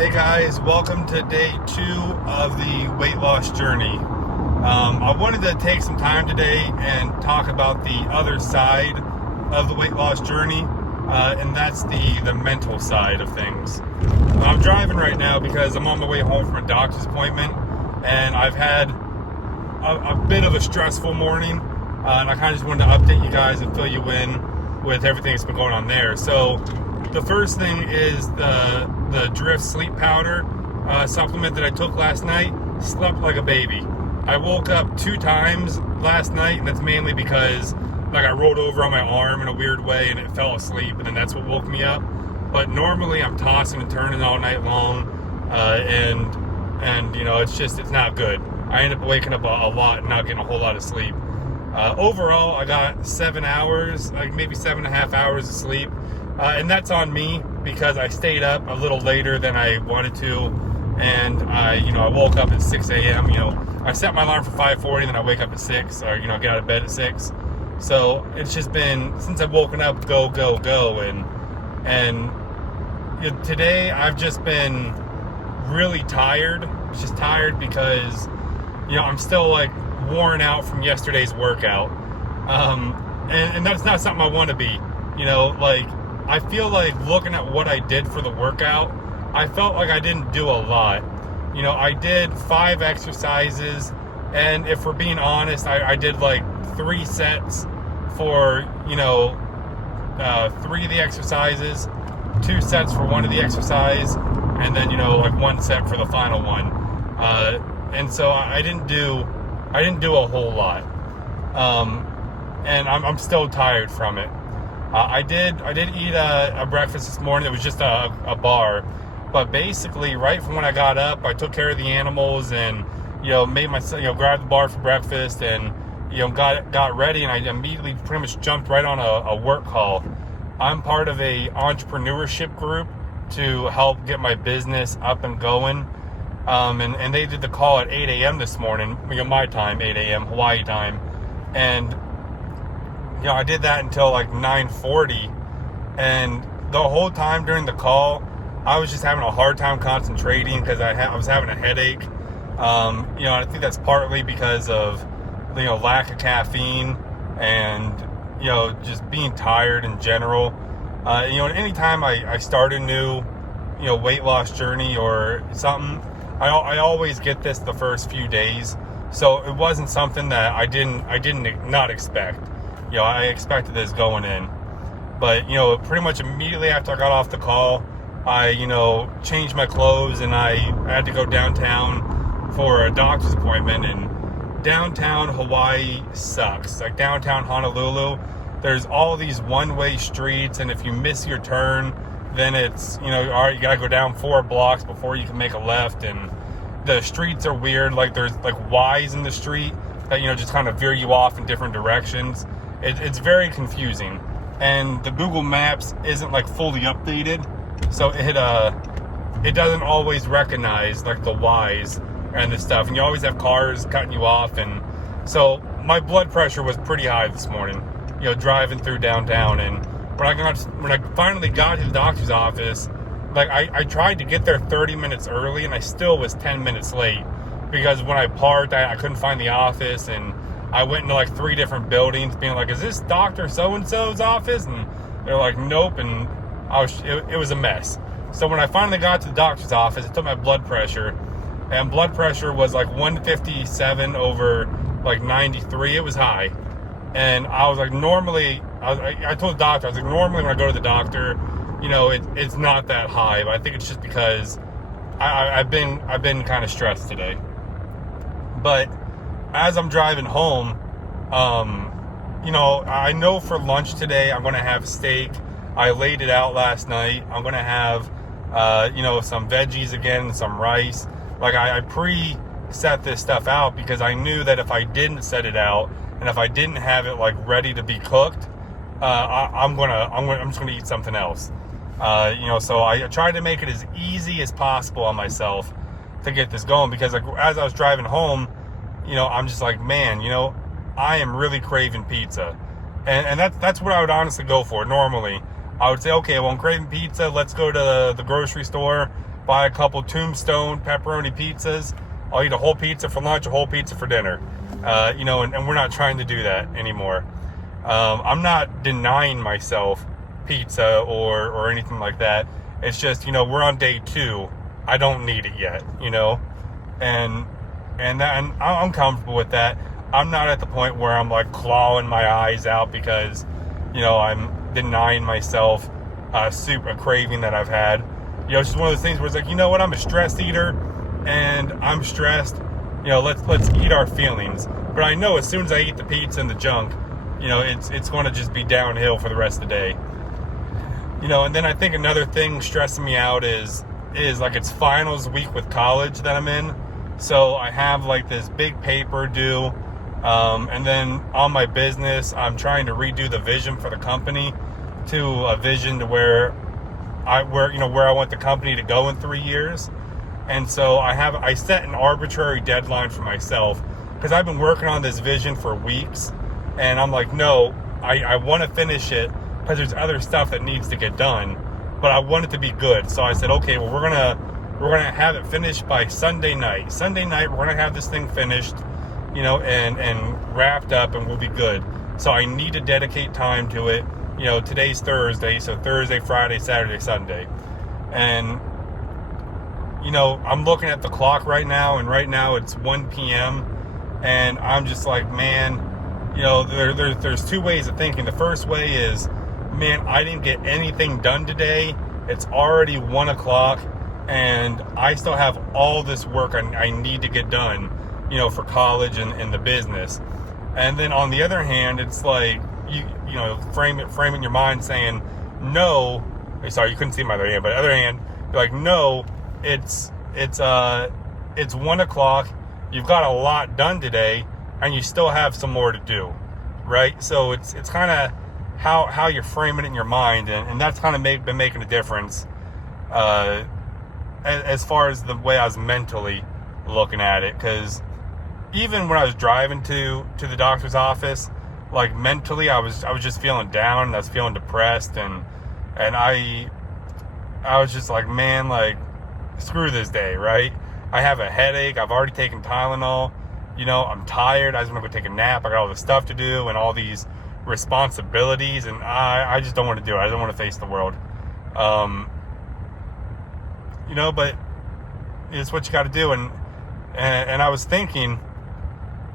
Hey guys, welcome to day 2 of the weight loss journey. I wanted to take some time today and talk about the other side of the weight loss journey, and that's the mental side of things. I'm driving right now because I'm on my way home from a doctor's appointment, and I've had a bit of a stressful morning, and I kind of just wanted to update you guys and fill you in with everything that's been going on there. So the first thing is the Drift sleep powder supplement that I took last night. Slept like a baby. I woke up 2 times last night, and that's mainly because I rolled over on my arm in a weird way and it fell asleep, and then that's what woke me up. But normally I'm tossing and turning all night long, and you know, it's not good. I end up waking up a lot and not getting a whole lot of sleep. Overall, I got 7 hours, maybe 7.5 hours of sleep. And that's on me because I stayed up a little later than I wanted to, and I woke up at 6 a.m. I set my alarm for 5:40, then I wake up at 6, or get out of bed at 6. So it's just been, since I've woken up, go, and today I've just been really tired. Just tired because I'm still worn out from yesterday's workout, and that's not something I want to be. I feel like looking at what I did for the workout, I felt like I didn't do a lot. I did 5 exercises, and if we're being honest, I did 3 sets for 3 of the exercises, 2 sets for 1 of the exercise, and then 1 set for the final one. And so I didn't do a whole lot, and I'm still tired from it. I did eat a breakfast this morning. It was just a bar, but basically right from when I got up, I took care of the animals and made myself grabbed the bar for breakfast and got ready, and I immediately pretty much jumped right on a work call. I'm part of a entrepreneurship group to help get my business up and going, and they did the call at 8 a.m. this morning, my time, 8 a.m. Hawaii time, and I did that until 9:40, and the whole time during the call, I was just having a hard time concentrating because I was having a headache. I think that's partly because of lack of caffeine and just being tired in general. Anytime I start a new weight loss journey or something, I always get this the first few days. So it wasn't something that I didn't not expect. I expected this going in, but pretty much immediately after I got off the call, I changed my clothes and I had to go downtown for a doctor's appointment. And downtown Hawaii sucks. Downtown Honolulu, there's all these one-way streets, and if you miss your turn, then it's all right, you gotta go down 4 blocks before you can make a left, and the streets are weird. There's Ys in the street that just kind of veer you off in different directions. It's very confusing, and the Google Maps isn't fully updated, so it doesn't always recognize the Ys and the stuff, and you always have cars cutting you off, and so my blood pressure was pretty high this morning, driving through downtown. And when I finally got to the doctor's office, I tried to get there 30 minutes early, and I still was 10 minutes late because when I parked, I couldn't find the office, and I went into 3 different buildings being is this Dr. So-and-so's office? And they're nope. And it was a mess. So when I finally got to the doctor's office, I took my blood pressure, and blood pressure was 157 over 93. It was high. And I was normally, I told the doctor, I was normally when I go to the doctor, it's not that high, but I think it's just because I've been kind of stressed today. But as I'm driving home, I know for lunch today I'm going to have steak. I laid it out last night. I'm going to have, some veggies again and some rice. I pre-set this stuff out because I knew that if I didn't set it out and if I didn't have it ready to be cooked, I'm just going to eat something else. So I tried to make it as easy as possible on myself to get this going because as I was driving home, I'm just man, I am really craving pizza. And that's what I would honestly go for. Normally, I would say, okay, well, I'm craving pizza. Let's go to the grocery store, buy a couple Tombstone pepperoni pizzas. I'll eat a whole pizza for lunch, a whole pizza for dinner. And we're not trying to do that anymore. I'm not denying myself pizza or anything like that. It's just, we're on day 2. I don't need it yet, and I'm comfortable with that. I'm not at the point where I'm like clawing my eyes out because, I'm denying myself a craving that I've had. It's just one of those things where it's like, what, I'm a stress eater and I'm stressed. Let's eat our feelings. But I know as soon as I eat the pizza and the junk, it's going to just be downhill for the rest of the day. And then I think another thing stressing me out is like it's finals week with college that I'm in. So I have like this big paper due. And then on my business, I'm trying to redo the vision for the company to a vision to where I want the company to go in 3 years. And so I set an arbitrary deadline for myself because I've been working on this vision for weeks, and I'm like, no, I want to finish it because there's other stuff that needs to get done, but I want it to be good. So I said, okay, well, we're gonna have it finished by Sunday night. Sunday night, we're gonna have this thing finished, and wrapped up, and we'll be good. So I need to dedicate time to it. Today's Thursday, so Thursday, Friday, Saturday, Sunday. And, I'm looking at the clock right now, and right now it's 1 p.m. And I'm just like, man, there's 2 ways of thinking. The first way is, man, I didn't get anything done today. It's already 1 o'clock, and I still have all this work I need to get done, for college and the business. And then on the other hand, it's like, frame it in your mind saying, no, sorry, you couldn't see my other hand, but other hand, you're like, no, it's 1 o'clock. You've got a lot done today, and you still have some more to do, right? So it's kind of how you're framing it in your mind, and that's kind of been making a difference as far as the way I was mentally looking at it. Because even when I was driving to the doctor's office, like mentally I was just feeling down, and I was feeling depressed, and I was just like, man, like, screw this day, right? I have a headache. I've already taken Tylenol. I'm tired. I just want to go take a nap. I got all this stuff to do and all these responsibilities, and I just don't want to do it. I don't want to face the world. But it's what you got to do. And I was thinking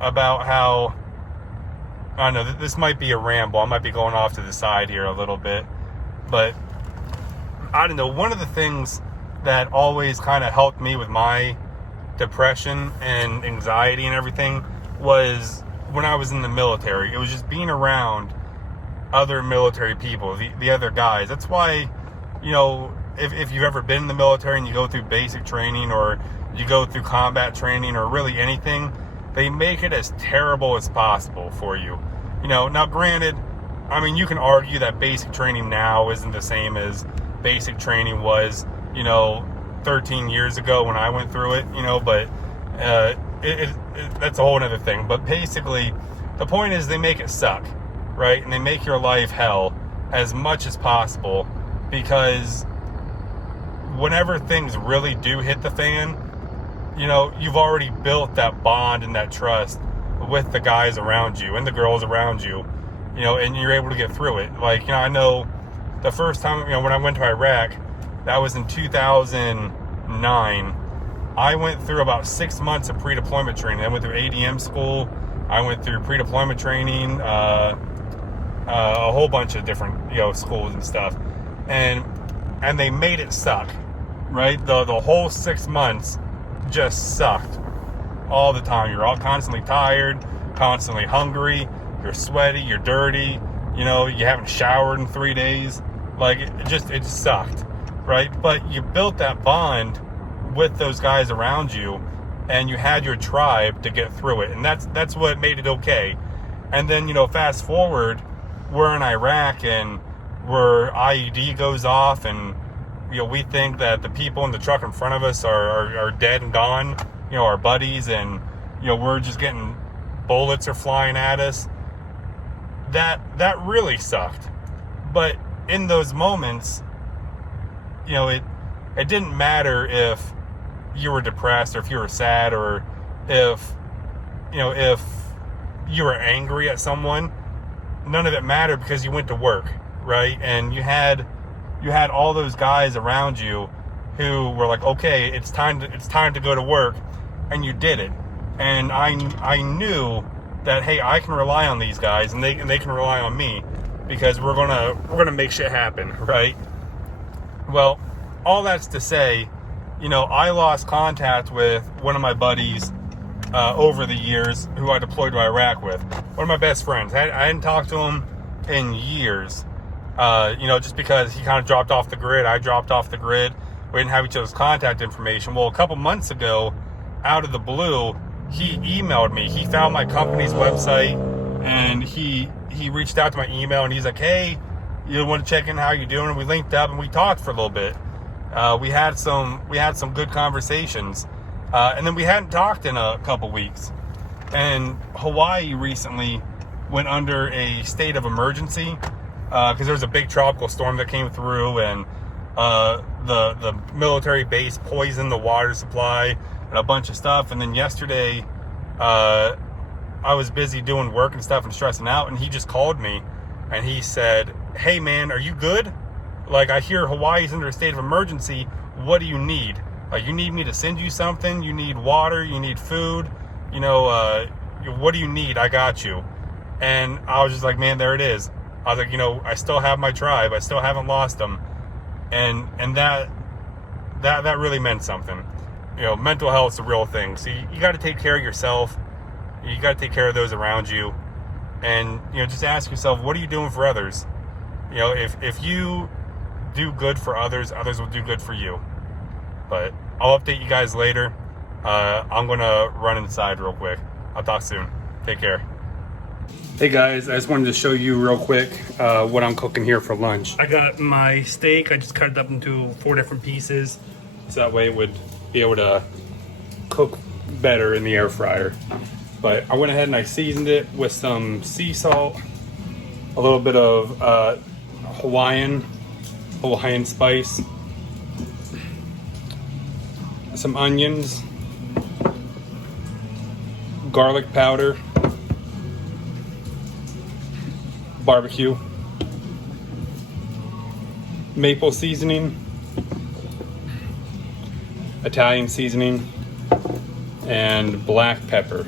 about how, I don't know, this might be a ramble. I might be going off to the side here a little bit, but I don't know. One of the things that always kind of helped me with my depression and anxiety and everything was when I was in the military. It was just being around other military people, the other guys. That's why, if you've ever been in the military and you go through basic training or you go through combat training or really anything, they make it as terrible as possible for you. Now granted, I mean, you can argue that basic training now isn't the same as basic training was, 13 years ago when I went through it, but that's a whole other thing. But basically, the point is they make it suck, right? And they make your life hell as much as possible, because whenever things really do hit the fan, you've already built that bond and that trust with the guys around you and the girls around you, and you're able to get through it. Like, I know the first time, when I went to Iraq, that was in 2009. I went through about 6 months of pre-deployment training. I went through ADM school. I went through pre-deployment training, a whole bunch of different, schools and stuff. And they made it suck, right? The whole 6 months just sucked all the time. You're all constantly tired, constantly hungry. You're sweaty, you're dirty. You haven't showered in 3 days. Like, it just sucked, right? But you built that bond with those guys around you, and you had your tribe to get through it, and that's what made it okay. And then, fast forward, we're in Iraq, and where IED goes off, and we think that the people in the truck in front of us are dead and gone, our buddies, and we're just getting bullets are flying at us. That really sucked. But in those moments, it didn't matter if you were depressed or if you were sad or if you were angry at someone. None of it mattered because you went to work, right? And you had all those guys around you who were like, okay, it's time to go to work, and you did it. And I knew that, hey, I can rely on these guys, and they can rely on me, because we're gonna make shit happen, right? Well, all that's to say, I lost contact with one of my buddies over the years who I deployed to Iraq with. One of my best friends. I hadn't talked to him in years, just because he kind of dropped off the grid. I dropped off the grid. We didn't have each other's contact information. Well, a couple months ago, out of the blue, he emailed me. He found my company's website, and he reached out to my email, and he's like, hey, you want to check in how you're doing? And we linked up and we talked for a little bit. We had some good conversations, and then we hadn't talked in a couple weeks. And Hawaii recently went under a state of emergency because there was a big tropical storm that came through, and the military base poisoned the water supply and a bunch of stuff. And then yesterday, I was busy doing work and stuff and stressing out, and he just called me and he said, hey man, are you good? Like, I hear Hawaii's under a state of emergency. What do you need? Like, you need me to send you something? You need water? You need food? What do you need? I got you. And I was just like, man, there it is. I was like, I still have my tribe. I still haven't lost them. And that really meant something. Mental health is a real thing. So you got to take care of yourself. You got to take care of those around you. And, just ask yourself, what are you doing for others? If you do good for others, others will do good for you. But I'll update you guys later. I'm going to run inside real quick. I'll talk soon. Take care. Hey guys, I just wanted to show you real quick what I'm cooking here for lunch. I got my steak. I just cut it up into 4 different pieces, so that way it would be able to cook better in the air fryer. But I went ahead and I seasoned it with some sea salt, a little bit of Hawaiian spice, some onions, garlic powder, barbecue, maple seasoning, Italian seasoning, and black pepper.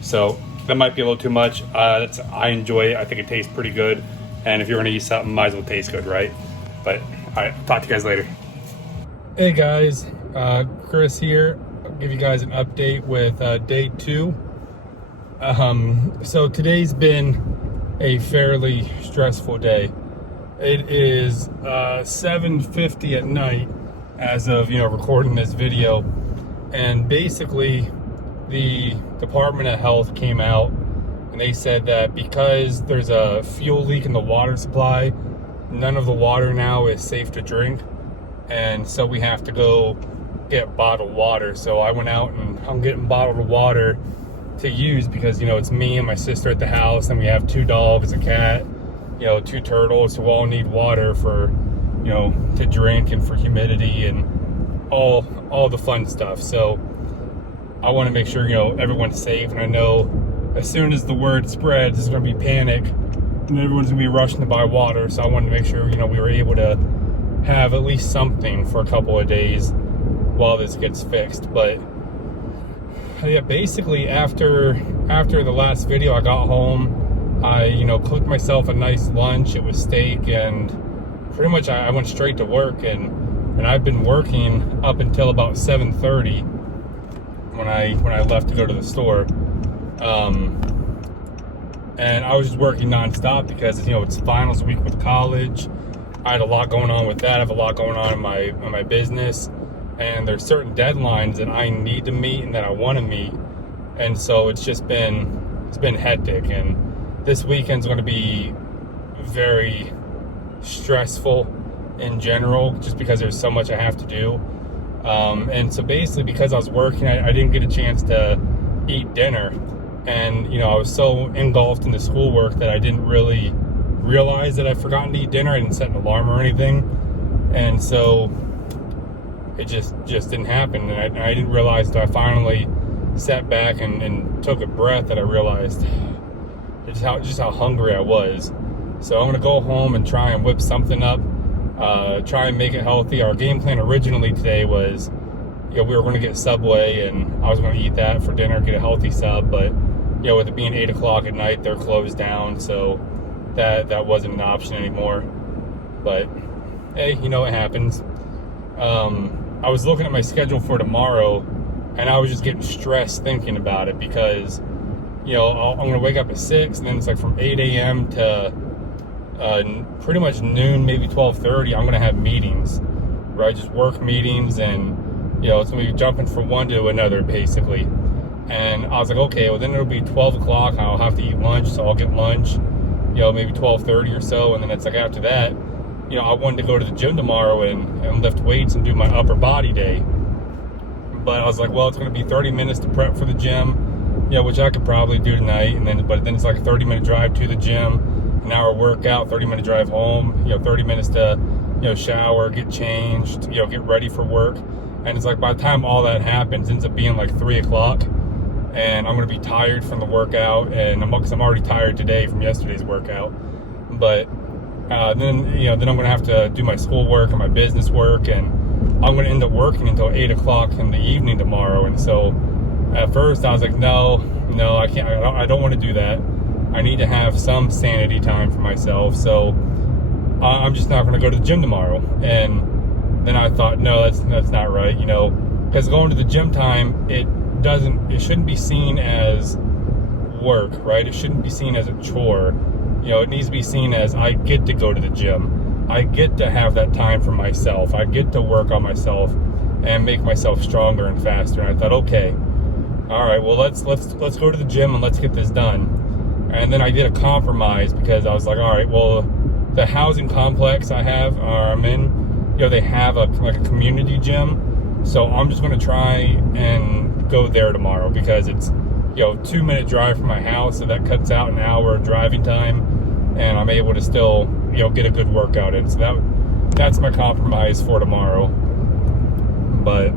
So that might be a little too much. I enjoy it. I think it tastes pretty good. And if you're gonna eat something, might as well taste good, right? But all right, talk to you guys later. Hey guys, Chris here. I'll give you guys an update with day 2. So today's been a fairly stressful day. It is 7:50 at night as of recording this video, and basically the Department of Health came out and they said that because there's a fuel leak in the water supply, none of the water now is safe to drink, and so we have to go get bottled water. So I went out and I'm getting bottled water to use because it's me and my sister at the house, and we have 2 dogs, a cat, 2 turtles, who all need water for to drink and for humidity and all the fun stuff. So I want to make sure everyone's safe, and I know as soon as the word spreads, there's going to be panic and everyone's going to be rushing to buy water. So I wanted to make sure we were able to have at least something for a couple of days while this gets fixed. But yeah, basically after the last video, I got home, I cooked myself a nice lunch. It was steak, and pretty much I went straight to work, and I've been working up until about 7:30 when I left to go to the store. And I was just working nonstop because it's finals week with college. I had a lot going on with that. I have a lot going on in my business, and there's certain deadlines that I need to meet and that I want to meet, and so it's been hectic. And this weekend's going to be very stressful in general, just because there's so much I have to do. And so basically, because I was working, I didn't get a chance to eat dinner, and I was so engulfed in the schoolwork that I didn't really realize that I'd forgotten to eat dinner. I didn't set an alarm or anything, and so it just didn't happen. And I didn't realize until I finally sat back and took a breath that I realized just how hungry I was. So I'm gonna go home and try and whip something up, try and make it healthy. Our game plan originally today was, we were gonna get Subway, and I was gonna eat that for dinner, get a healthy sub, but with it being 8 o'clock at night, they're closed down, so that wasn't an option anymore. But hey, it happens. I was looking at my schedule for tomorrow, and I was just getting stressed thinking about it because, I'm going to wake up at 6, and then it's like from 8 a.m. to pretty much noon, maybe 12:30, I'm going to have meetings, right? Just work meetings, and, it's going to be jumping from one to another, basically. And I was like, okay, well, then it'll be 12 o'clock, and I'll have to eat lunch, so I'll get lunch, maybe 12:30 or so, and then it's like after that, I wanted to go to the gym tomorrow and lift weights and do my upper body day. But I was like, well, it's going to be 30 minutes to prep for the gym, which I could probably do tonight. But then it's like a 30-minute drive to the gym, an hour workout, 30-minute drive home, 30 minutes to, shower, get changed, get ready for work. And it's like by the time all that happens, it ends up being like 3 o'clock. And I'm going to be tired from the workout. And I'm already tired today from yesterday's workout. But then I'm going to have to do my schoolwork and my business work, and I'm going to end up working until 8 o'clock in the evening tomorrow. And so at first I was like, no, I can't. I don't want to do that. I need to have some sanity time for myself. So I'm just not going to go to the gym tomorrow. And then I thought, no, that's not right, because going to the gym time, it shouldn't be seen as work, right? It shouldn't be seen as a chore. It needs to be seen as I get to go to the gym. I get to have that time for myself. I get to work on myself and make myself stronger and faster. And I thought, okay, all right, well, let's go to the gym and let's get this done. And then I did a compromise because I was like, all right, well, the housing complex I'm in, they have a community gym. So I'm just going to try and go there tomorrow because it's, 2-minute drive from my house. So that cuts out an hour of driving time, and I'm able to still, get a good workout in. So that's my compromise for tomorrow. But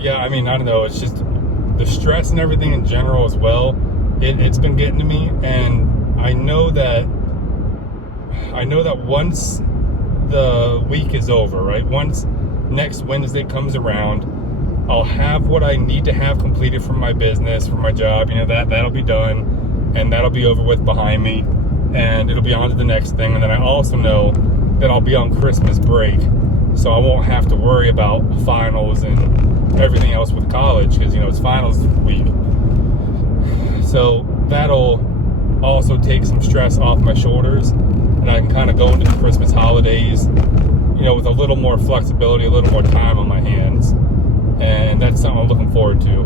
yeah, I don't know. It's just the stress and everything in general as well. It's been getting to me, and I know that once the week is over, right? Once next Wednesday comes around, I'll have what I need to have completed from my business, from my job. That'll be done, and that'll be over with behind me, and it'll be on to the next thing. And then I also know that I'll be on Christmas break, so I won't have to worry about finals and everything else with college because, it's finals week. So that'll also take some stress off my shoulders, and I can kind of go into the Christmas holidays, with a little more flexibility, a little more time on my hands. And that's something I'm looking forward to.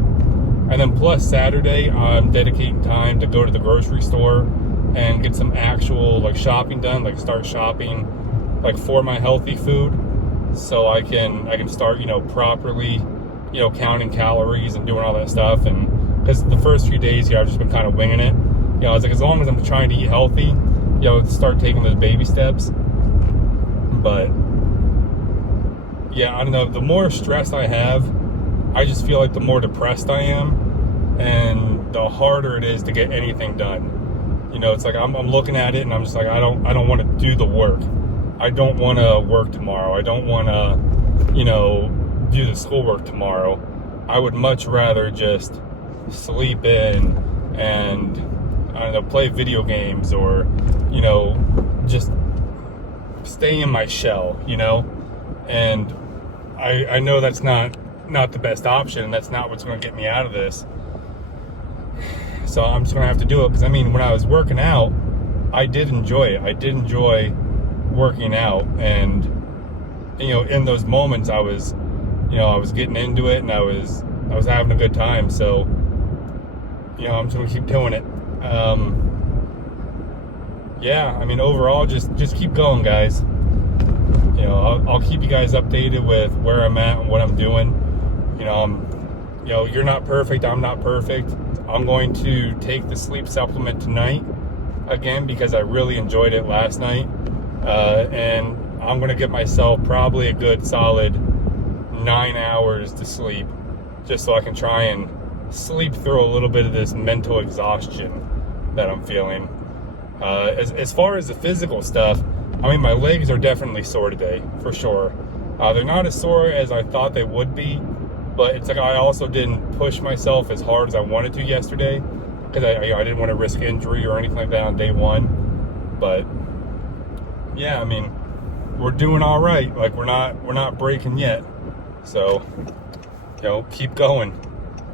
And then plus Saturday, I'm dedicating time to go to the grocery store and get some actual shopping done, start shopping for my healthy food, so I can start properly counting calories and doing all that stuff. And because the first few days here I've just been kind of winging it. I was like, as long as I'm trying to eat healthy, start taking those baby steps. But yeah, I don't know, the more stress I have, I just feel like the more depressed I am, and the harder it is to get anything done. It's like I'm looking at it and I'm just like, I don't want to do the work. I don't want to work tomorrow. I don't want to, do the schoolwork tomorrow. I would much rather just sleep in and, I don't know, play video games or, just stay in my shell, and I know that's not the best option, and that's not what's going to get me out of this. So I'm just going to have to do it because, when I was working out, I did enjoy it. I did enjoy working out, and, in those moments I was getting into it, and I was having a good time. So, I'm just going to keep doing it. Yeah, overall, just keep going, guys. I'll keep you guys updated with where I'm at and what I'm doing. You're not perfect. I'm not perfect. I'm going to take the sleep supplement tonight again because I really enjoyed it last night. And I'm going to give myself probably a good solid 9 hours to sleep, just so I can try and sleep through a little bit of this mental exhaustion that I'm feeling. As far as the physical stuff, I mean, my legs are definitely sore today, for sure. They're not as sore as I thought they would be, but it's like I also didn't push myself as hard as I wanted to yesterday, because I didn't want to risk injury or anything like that on day one. But yeah, I mean, we're doing all right. Like, we're not breaking yet. So, keep going.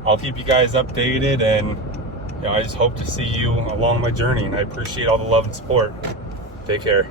I'll keep you guys updated, and I just hope to see you along my journey, and I appreciate all the love and support. Take care.